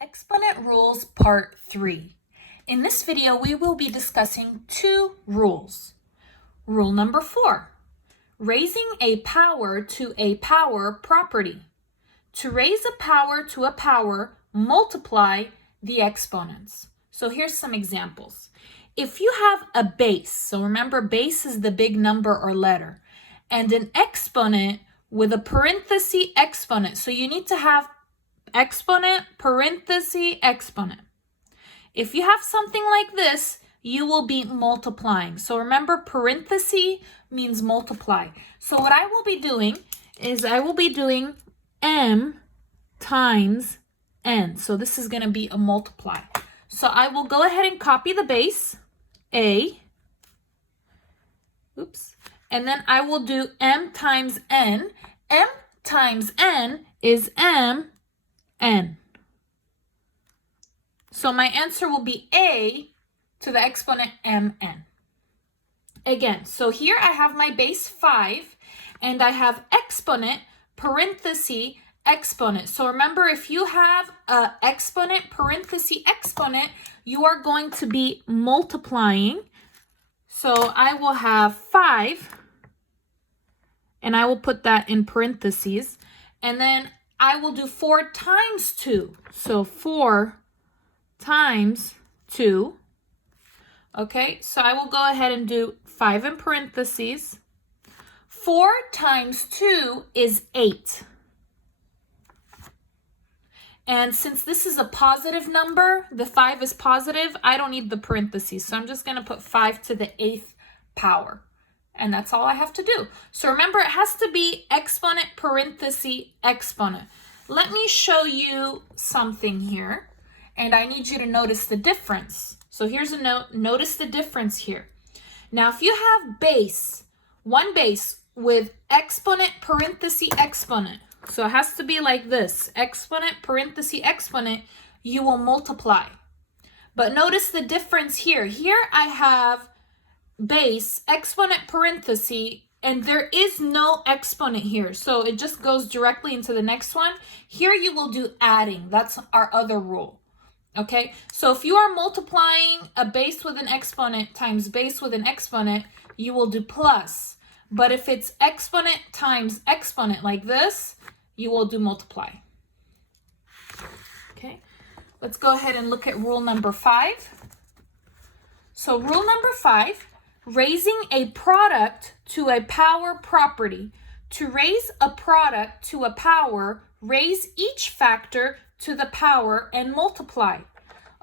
Exponent Rules Part 3. In this video, we will be discussing two rules. Rule number 4, raising a power to a power property. To raise a power to a power, multiply the exponents. So here's some examples. If you have a base, so remember base is the big number or letter, and an exponent with a parenthesis exponent. So you need to have exponent, parenthesis, exponent. If you have something like this, you will be multiplying. So remember, parenthesis means multiply. So what I will be doing is I will be doing m times n. So this is going to be a multiply. So I will go ahead and copy the base, a, and then I will do m times n. M times n is m n. So my answer will be a to the exponent mn. Again, so here I have my base 5, and I have exponent, parenthesis, exponent. So remember, if you have an exponent, parenthesis, exponent, you are going to be multiplying. So I will have 5, and I will put that in parentheses, and then I will do 4 times 2. So 4 times 2. Okay, so I will go ahead and do 5 in parentheses. 4 times 2 is 8. And since this is a positive number, the 5 is positive, I don't need the parentheses. So I'm just going to put 5 to the 8th power. And that's all I have to do. So remember, it has to be exponent, parenthesis, exponent. Let me show you something here. And I need you to notice the difference. So here's a note. Notice the difference here. Now, if you have base, one base with exponent, parenthesis, exponent. So it has to be like this. Exponent, parenthesis, exponent. You will multiply. But notice the difference here. Here I have base, exponent, parenthesis, and there is no exponent here. So it just goes directly into the next one. Here you will do adding. That's our other rule. Okay, so if you are multiplying a base with an exponent times base with an exponent, you will do plus. But if it's exponent times exponent like this, you will do multiply. Okay, let's go ahead and look at rule number 5. So rule number 5, raising a product to a power property. To raise a product to a power, raise each factor to the power and multiply.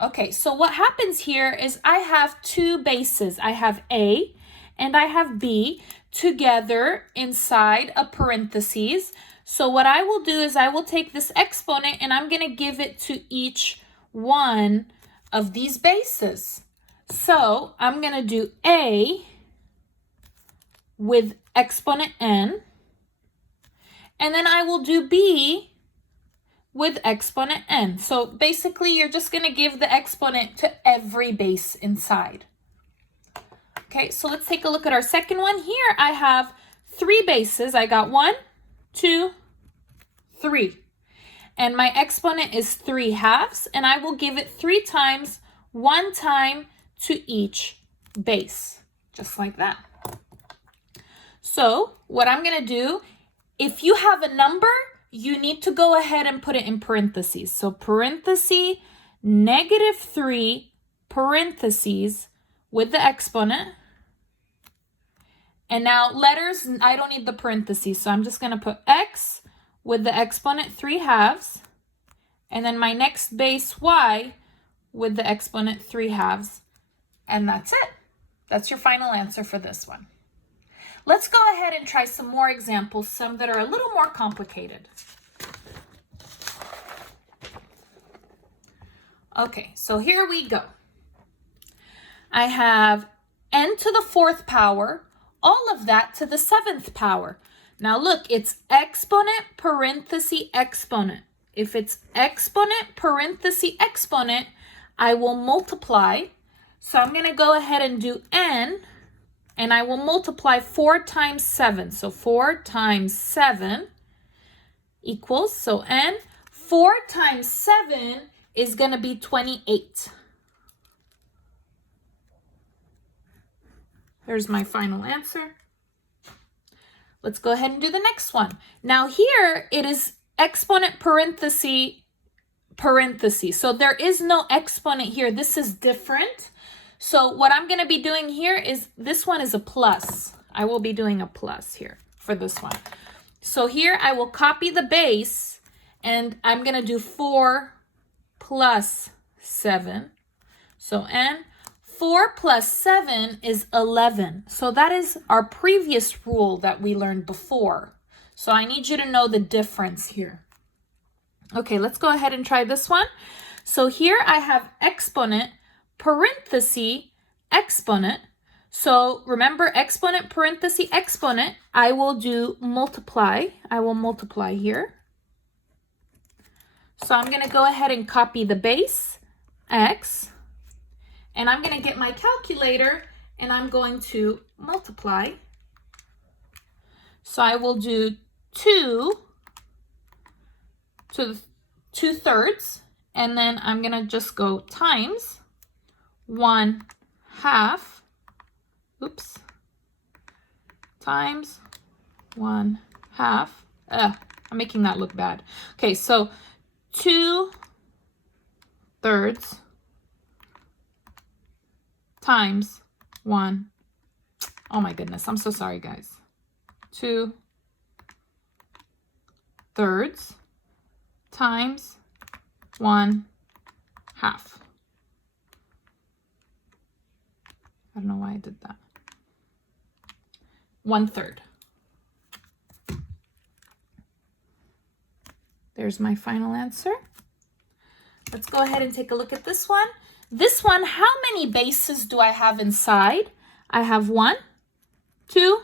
Okay, so what happens here is I have two bases. I have A and I have B together inside a parentheses. So what I will do is I will take this exponent and I'm going to give it to each one of these bases. So I'm going to do A with exponent n, and then I will do B with exponent n. So basically, you're just going to give the exponent to every base inside. Okay, so let's take a look at our second one. Here I have 3 bases. I got 1, 2, 3. And my exponent is 3 halves, and I will give it 3 times, 1 time to each base, just like that. So what I'm going to do, if you have a number, you need to go ahead and put it in parentheses. So parenthesis, -3, parentheses with the exponent. And now letters, I don't need the parentheses. So I'm just going to put x with the exponent 3 halves. And then my next base y with the exponent 3 halves. And that's it. That's your final answer for this one. Let's go ahead and try some more examples, some that are a little more complicated. Okay, so here we go. I have n to the 4th power, all of that to the 7th power. Now look, it's exponent, parenthesis, exponent. If it's exponent, parenthesis, exponent, I will multiply. So I'm going to go ahead and do n, and I will multiply 4 times 7. So 4 times 7 equals, so n, 4 times 7 is going to be 28. There's my final answer. Let's go ahead and do the next one. Now here it is exponent parenthesis. So there is no exponent here. This is different. So what I'm going to be doing here is, this one is a plus. I will be doing a plus here for this one. So here I will copy the base, and I'm going to do 4 plus 7. So n, 4 plus 7 is 11. So that is our previous rule that we learned before. So I need you to know the difference here. Okay, let's go ahead and try this one. So here I have exponent, parenthesis, exponent. So remember, exponent, parenthesis, exponent, I will do multiply. I will multiply here. So I'm going to go ahead and copy the base, x, and I'm going to get my calculator, and I'm going to multiply. So I will do 2 to the 2/3, and then I'm going to just go times 1/2, oops, times 1/2. I'm making that look bad. Okay, so 2/3 times 1. Oh my goodness, I'm so sorry, guys. 2/3 times 1/2. I don't know why I did that. 1/3. There's my final answer. Let's go ahead and take a look at this one. This one, how many bases do I have inside? I have 1, 2,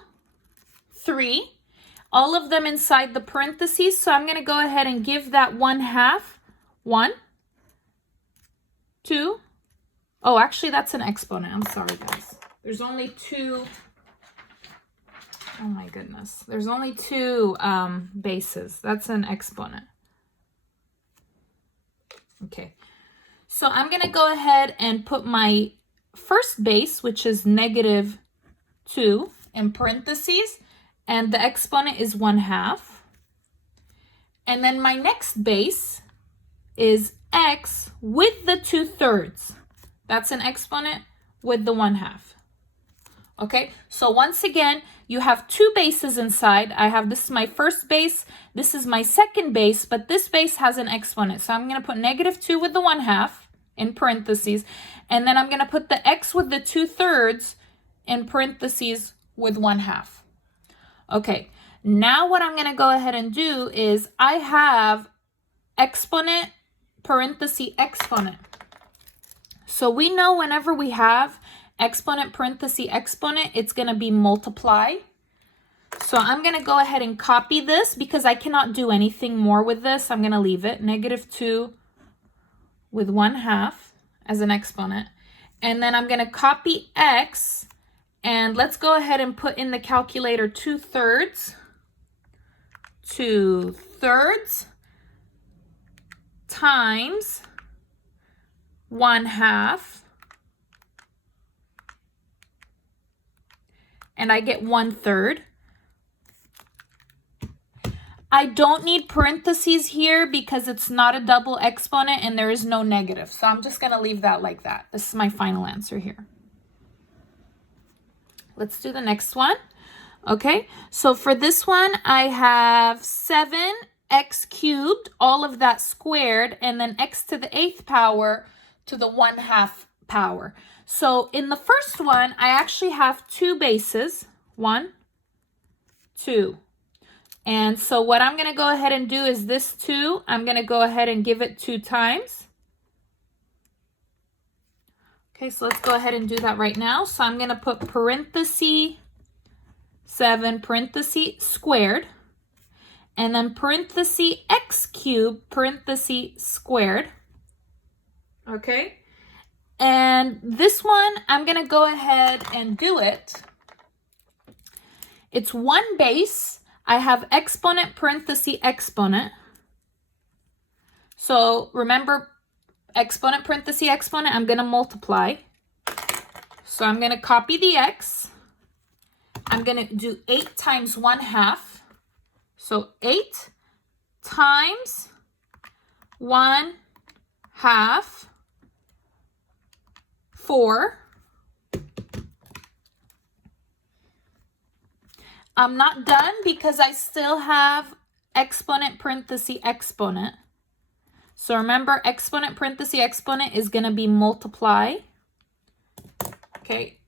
3. All of them inside the parentheses. So I'm going to go ahead and give that 1/2. 1, 2. Oh, actually, that's an exponent. I'm sorry, guys. There's only 2. Oh my goodness. There's only 2 bases. That's an exponent. Okay. So I'm going to go ahead and put my first base, which is -2, in parentheses. And the exponent is 1/2. And then my next base is x with the 2/3. That's an exponent with the 1/2. Okay, so once again, you have 2 bases inside. I have, this is my first base, this is my second base, but this base has an exponent. So I'm going to put -2 with the 1/2 in parentheses. And then I'm going to put the x with the 2/3 in parentheses with 1/2. Okay, now what I'm going to go ahead and do is I have exponent, parenthesis, exponent. So we know whenever we have exponent, parenthesis, exponent, it's going to be multiply. So I'm going to go ahead and copy this because I cannot do anything more with this. I'm going to leave it, -2 with 1/2 as an exponent. And then I'm going to copy x. And let's go ahead and put in the calculator 2/3. 2/3 times 1/2. And I get 1/3. I don't need parentheses here because it's not a double exponent and there is no negative. So I'm just going to leave that like that. This is my final answer here. Let's do the next one. Okay, so for this one, I have 7x cubed, all of that squared, and then x to the 8th power to the 1/2 power. So in the first one, I actually have 2 bases, 1, 2. And so what I'm going to go ahead and do is this 2, I'm going to go ahead and give it 2 times. Okay, so let's go ahead and do that right now. So I'm going to put parenthesis 7, parenthesis squared, and then parenthesis x cubed, parenthesis squared. Okay, and this one, I'm going to go ahead and do it. It's 1 base. I have exponent, parenthesis, exponent. So remember, exponent, parenthesis, exponent, I'm going to multiply. So I'm going to copy the x. I'm going to do 8 times 1/2. So 8 times 1/2, 4. I'm not done because I still have exponent, parenthesis, exponent. So remember, exponent, parenthesis, exponent is going to be multiply. Okay.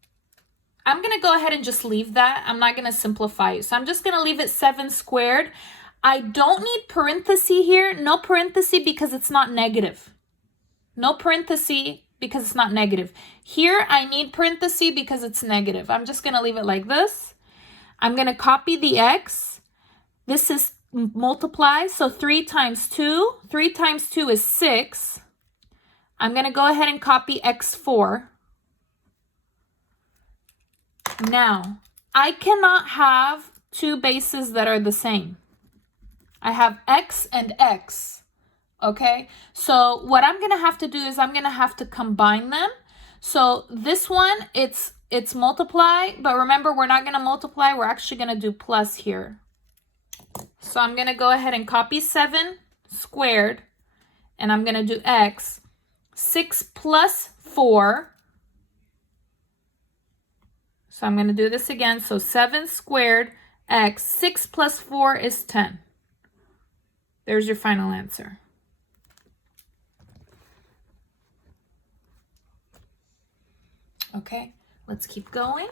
I'm going to go ahead and just leave that. I'm not going to simplify it. So I'm just going to leave it 7 squared. I don't need parenthesis here. No parenthesis because it's not negative. No parenthesis because it's not negative. Here, I need parenthesis because it's negative. I'm just going to leave it like this. I'm going to copy the x. This is multiply. So 3 times 2. 3 times 2 is 6. I'm going to go ahead and copy x4. Now, I cannot have 2 bases that are the same. I have x and x, okay? So what I'm going to have to do is I'm going to have to combine them. So this one, it's multiply, but remember, we're not going to multiply. We're actually going to do plus here. So I'm going to go ahead and copy 7 squared, and I'm going to do x. 6 plus 4. So I'm going to do this again. So 7 squared x. 6 plus 4 is 10. There's your final answer. Okay, let's keep going.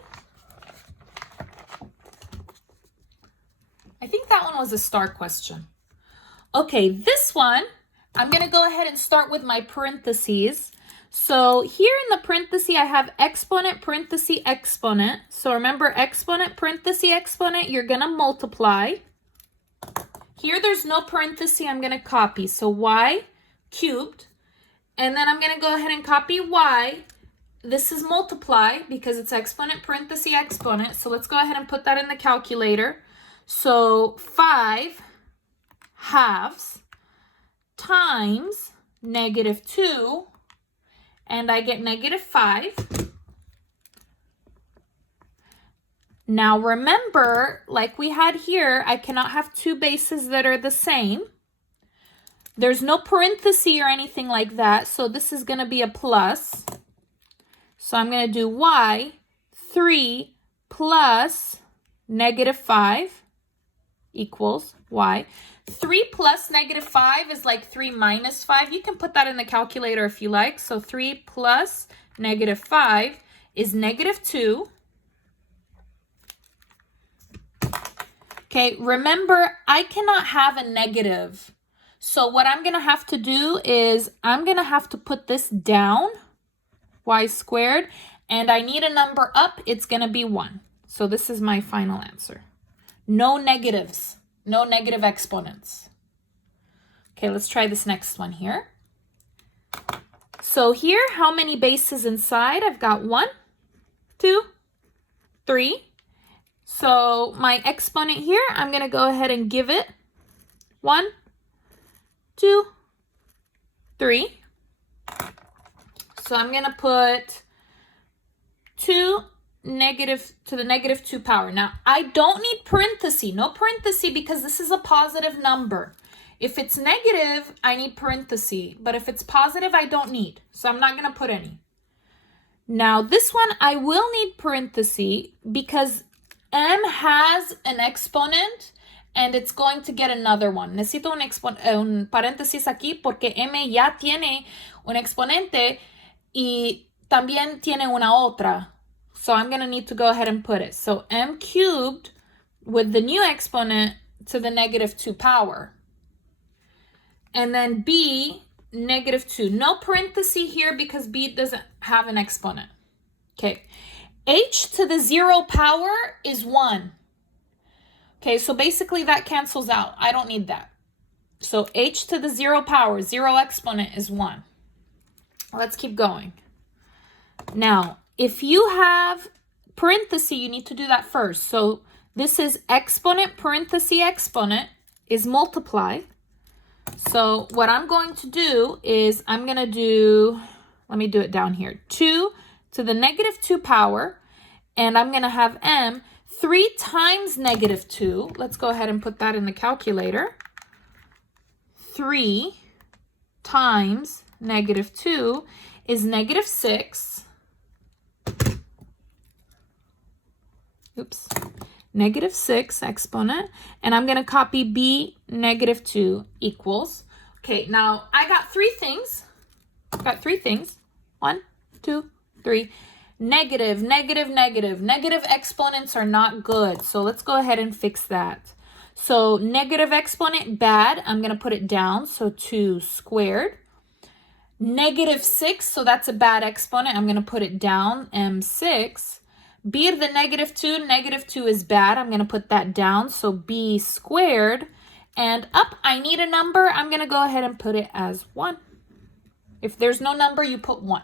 I think that one was a star question. Okay, this one, I'm going to go ahead and start with my parentheses. So here in the parenthesis, I have exponent, parenthesis, exponent. So remember, exponent, parenthesis, exponent, you're going to multiply. Here, there's no parenthesis, I'm going to copy. So y cubed. And then I'm going to go ahead and copy y. This is multiply because it's exponent, parenthesis, exponent. So let's go ahead and put that in the calculator. So 5 halves times -2. And I get -5. Now remember, like we had here, I cannot have 2 bases that are the same. There's no parenthesis or anything like that, so this is going to be a plus. So I'm going to do y, 3 plus -5 equals y. 3 plus -5 is like 3 minus 5. You can put that in the calculator if you like. So 3 plus -5 is -2. Okay, remember, I cannot have a negative. So what I'm going to have to do is I'm going to have to put this down, y squared, and I need a number up. It's going to be 1. So this is my final answer. No negatives. No negative exponents. Okay, let's try this next one here. So here, how many bases inside? I've got 1, 2, 3. So my exponent here, I'm going to go ahead and give it 1, 2, 3. So I'm going to put 2 negative to the -2 power. Now, I don't need parenthesis. No parenthesis because this is a positive number. If it's negative, I need parenthesis. But if it's positive, I don't need. So I'm not going to put any. Now, this one, I will need parenthesis because m has an exponent and it's going to get another one. Necesito un paréntesis aquí porque m ya tiene un exponente y también tiene una otra. So I'm going to need to go ahead and put it. So m cubed with the new exponent to the -2 power. And then b, -2. No parenthesis here because b doesn't have an exponent. Okay. H to the 0 power is 1. Okay, so basically that cancels out. I don't need that. So h to the 0 power, 0 exponent is 1. Let's keep going. Now, if you have parenthesis, you need to do that first. So this is exponent, parenthesis, exponent is multiply. So what I'm going to do is I'm going to do, let me do it down here, 2 to the negative 2 power, and I'm going to have m 3 times negative 2. Let's go ahead and put that in the calculator. 3 times negative 2 is negative 6. Oops. Negative 6 exponent. And I'm going to copy b negative 2 equals. Okay, now I got 3 things. Got 3 things. 1, 2, 3. Negative, negative, negative. Negative exponents are not good. So let's go ahead and fix that. So negative exponent, bad. I'm going to put it down. So 2 squared. Negative 6, so that's a bad exponent. I'm going to put it down, m6. b to the negative 2 is bad. I'm going to put that down, so b squared. And up, I need a number. I'm going to go ahead and put it as 1. If there's no number, you put 1.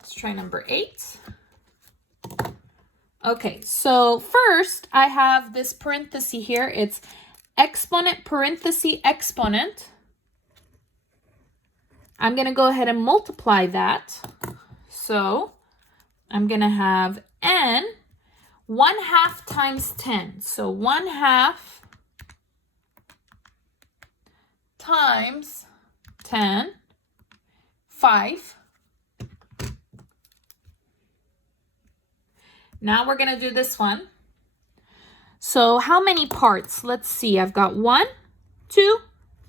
Let's try number 8. Okay, so first I have this parenthesis here. It's exponent parenthesis exponent. I'm going to go ahead and multiply that. So I'm going to have n 1/2 times 10. So 1/2 times 10, 5. Now we're going to do this one. So how many parts? Let's see. I've got 1, 2,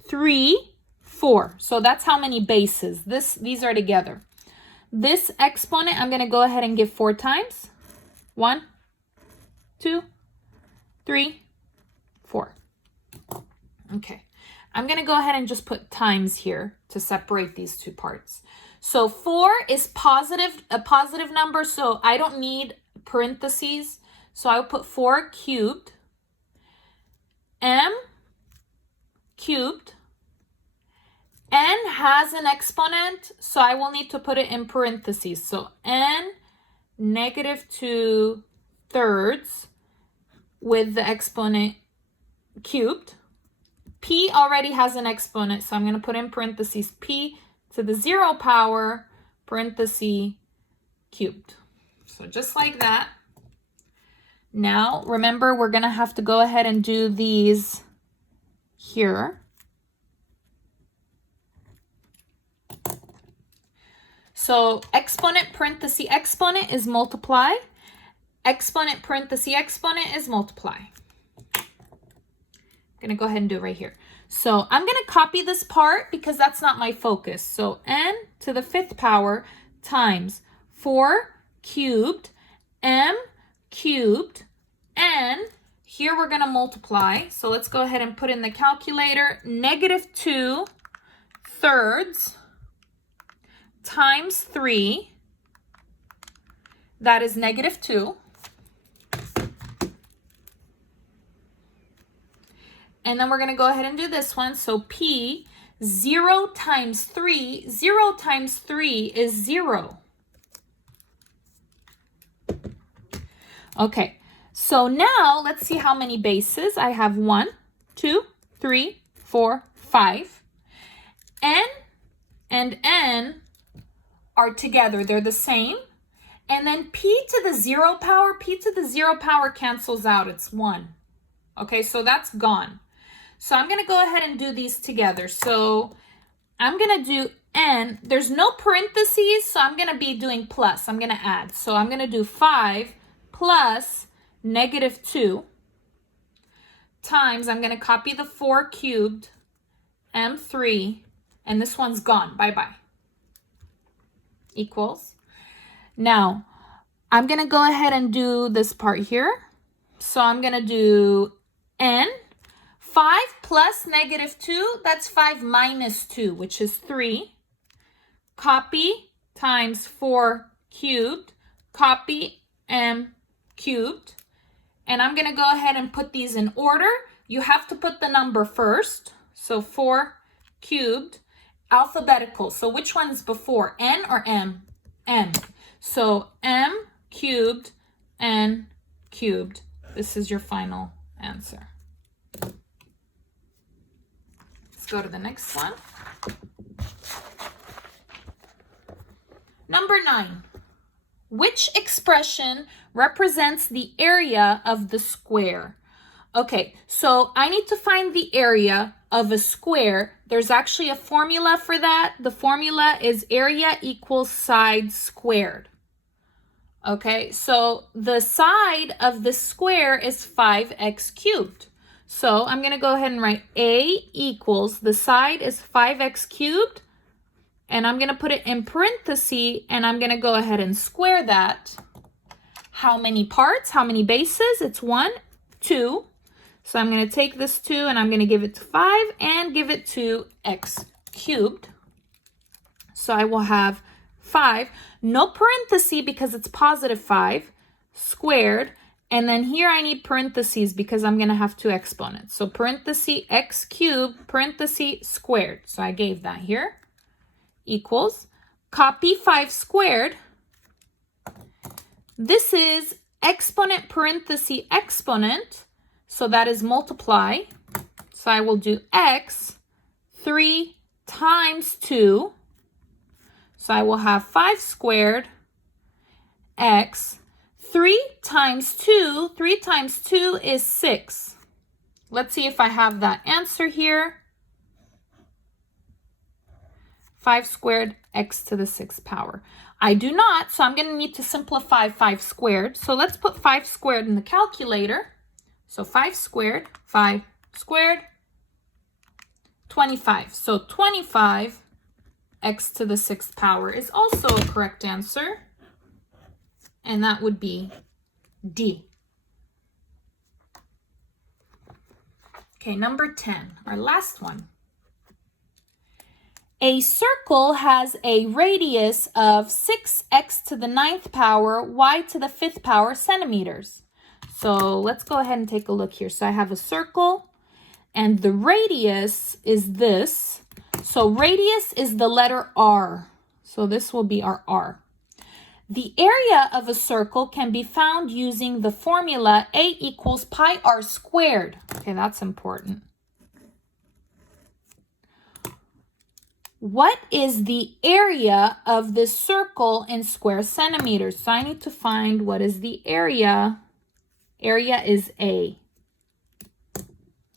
3, 4. So that's how many bases. These are together. This exponent, I'm going to go ahead and give 4 times. 1, 2, 3, 4. Okay. I'm going to go ahead and just put times here to separate these 2 parts. So 4 is a positive number, so I don't need parentheses. So I'll put 4 cubed, m cubed. N has an exponent, so I will need to put it in parentheses. So n negative 2 thirds with the exponent cubed. P already has an exponent, so I'm going to put in parentheses p to the 0 power, parenthesis cubed. So just like that. Now, remember, we're going to have to go ahead and do these here. So exponent parenthesis exponent is multiply. Exponent parenthesis exponent is multiply. I'm going to go ahead and do it right here. So I'm going to copy this part because that's not my focus. So n to the 5th power times 4 cubed, m cubed, n. Here we're going to multiply. So let's go ahead and put in the calculator. Negative 2 thirds times 3, that is negative 2. And then we're going to go ahead and do this one. So P, 0 times 3, 0 times 3 is 0. Okay, so now let's see how many bases. I have 1, 2, 3, 4, 5. N and N are together. They're the same. And then P to the 0 power, P to the 0 power cancels out. It's 1. Okay, so that's gone. So I'm going to go ahead and do these together. So I'm going to do N. There's no parentheses, so I'm going to be doing plus. I'm going to add. So I'm going to do 5 plus negative 2 times, I'm going to copy the 4 cubed, M3, and this one's gone. Bye-bye. Equals. Now, I'm going to go ahead and do this part here. So I'm going to do N. 5 plus negative 2, that's 5 minus 2, which is 3. Copy times 4 cubed, copy M cubed. And I'm going to go ahead and put these in order. You have to put the number first. So 4 cubed, alphabetical. So which one's before, N or M? M. So M cubed, N cubed. This is your final answer. Let's go to the next one. Number 9. Which expression represents the area of the square? Okay, so I need to find the area of a square. There's actually a formula for that. The formula is area equals side squared. Okay, so the side of the square is 5x cubed. So I'm going to go ahead and write A equals, the side is 5x cubed, and I'm going to put it in parentheses, and I'm going to go ahead and square that. How many parts? How many bases? It's 1, 2. So I'm going to take this 2 and I'm going to give it to 5 and give it to x cubed. So I will have 5, no parenthesis because it's positive 5, squared. And then here I need parentheses because I'm going to have 2 exponents. So parenthesis x cubed, parenthesis squared. So I gave that here. Equals, copy 5 squared. This is exponent parenthesis exponent. So that is multiply. So I will do x 3 times 2. So I will have 5 squared x 3 times 2. 3 times 2 is 6. Let's see if I have that answer here. 5 squared x to the 6th power. I do not, so I'm going to need to simplify 5 squared. So let's put 5 squared in the calculator. So 5 squared, 25. So 25 x to the 6th power is also a correct answer. And that would be D. Okay, number 10, our last one. A circle has a radius of 6x to the 9th power, y to the 5th power centimeters. So let's go ahead and take a look here. So I have a circle and the radius is this. So radius is the letter R. So this will be our R. The area of a circle can be found using the formula A equals pi r squared. Okay, that's important. What is the area of this circle in square centimeters? So I need to find what is the area. Area is A.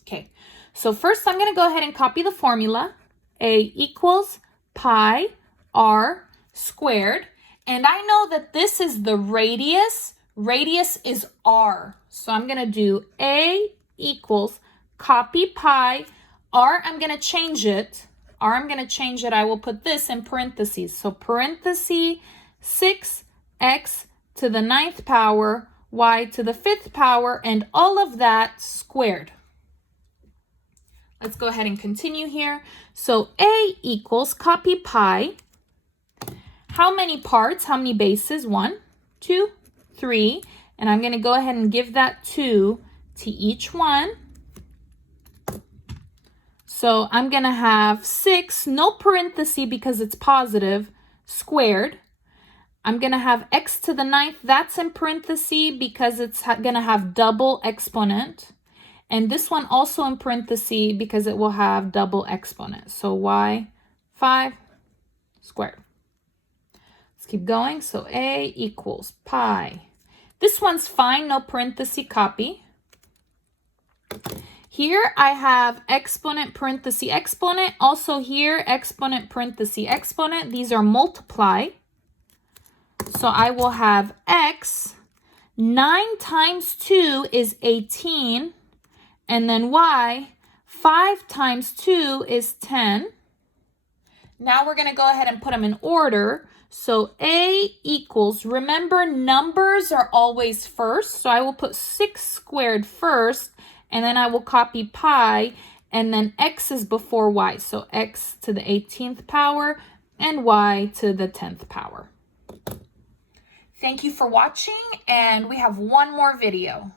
Okay, so first I'm going to go ahead and copy the formula. A equals pi r squared. And I know that this is the radius. Radius is R. So I'm going to do A equals copy pi. R, I'm going to change it. I will put this in parentheses. So parentheses 6x to the 9th power, y to the 5th power, and all of that squared. Let's go ahead and continue here. So A equals copy pi. How many parts? How many bases? 1, 2, 3. And I'm going to go ahead and give that 2 to each one. So I'm going to have 6, no parenthesis because it's positive, squared. I'm going to have x to the 9th. That's in parenthesis because it's going to have double exponent. And this one also in parenthesis because it will have double exponent. So y 5 squared. Let's keep going. So A equals pi. This one's fine, no parenthesis, copy. Here I have exponent, parenthesis, exponent. Also here, exponent, parenthesis, exponent. These are multiply. So I will have x. 9 times 2 is 18. And then y, 5 times 2 is 10. Now we're going to go ahead and put them in order. So A equals, remember numbers are always first. So I will put 6 squared first. And then I will copy pi, and then x is before y. So x to the 18th power and y to the 10th power. Thank you for watching, and we have one more video.